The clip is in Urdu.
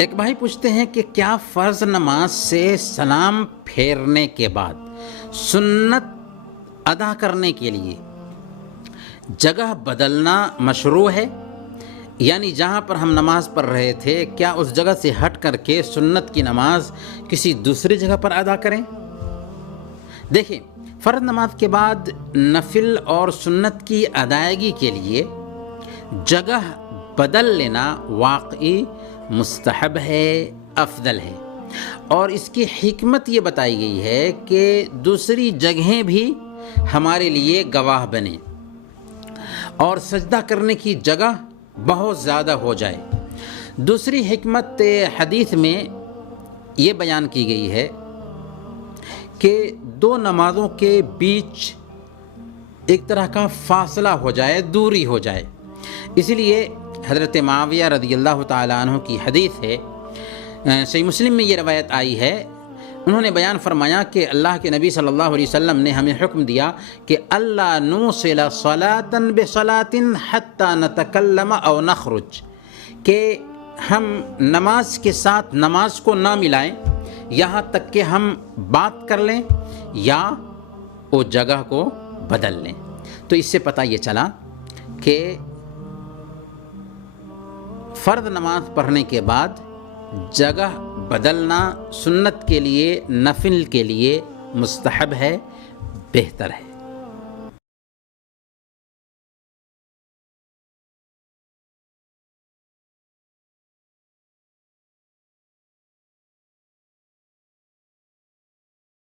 ایک بھائی پوچھتے ہیں کہ کیا فرض نماز سے سلام پھیرنے کے بعد سنت ادا کرنے کے لیے جگہ بدلنا مشروع ہے؟ یعنی جہاں پر ہم نماز پڑھ رہے تھے کیا اس جگہ سے ہٹ کر کے سنت کی نماز کسی دوسری جگہ پر ادا کریں؟ دیکھیں، فرض نماز کے بعد نفل اور سنت کی ادائیگی کے لیے جگہ بدل لینا واقعی مستحب ہے، افضل ہے، اور اس کی حکمت یہ بتائی گئی ہے کہ دوسری جگہیں بھی ہمارے لیے گواہ بنیں اور سجدہ کرنے کی جگہ بہت زیادہ ہو جائے۔ دوسری حکمت حدیث میں یہ بیان کی گئی ہے کہ دو نمازوں کے بیچ ایک طرح کا فاصلہ ہو جائے، دوری ہو جائے۔ اسی لیے حضرت معاویہ رضی اللہ تعالیٰ عنہ کی حدیث ہے، صحیح مسلم میں یہ روایت آئی ہے، انہوں نے بیان فرمایا کہ اللہ کے نبی صلی اللہ علیہ وسلم نے ہمیں حکم دیا کہ اللہ نوصل صلاة بصلاة حتی نتکلم او نخرج، کہ ہم نماز کے ساتھ نماز کو نہ ملائیں یہاں تک کہ ہم بات کر لیں یا وہ جگہ کو بدل لیں۔ تو اس سے پتہ یہ چلا کہ فرض نماز پڑھنے کے بعد جگہ بدلنا سنت کے لیے، نفل کے لیے مستحب ہے، بہتر ہے۔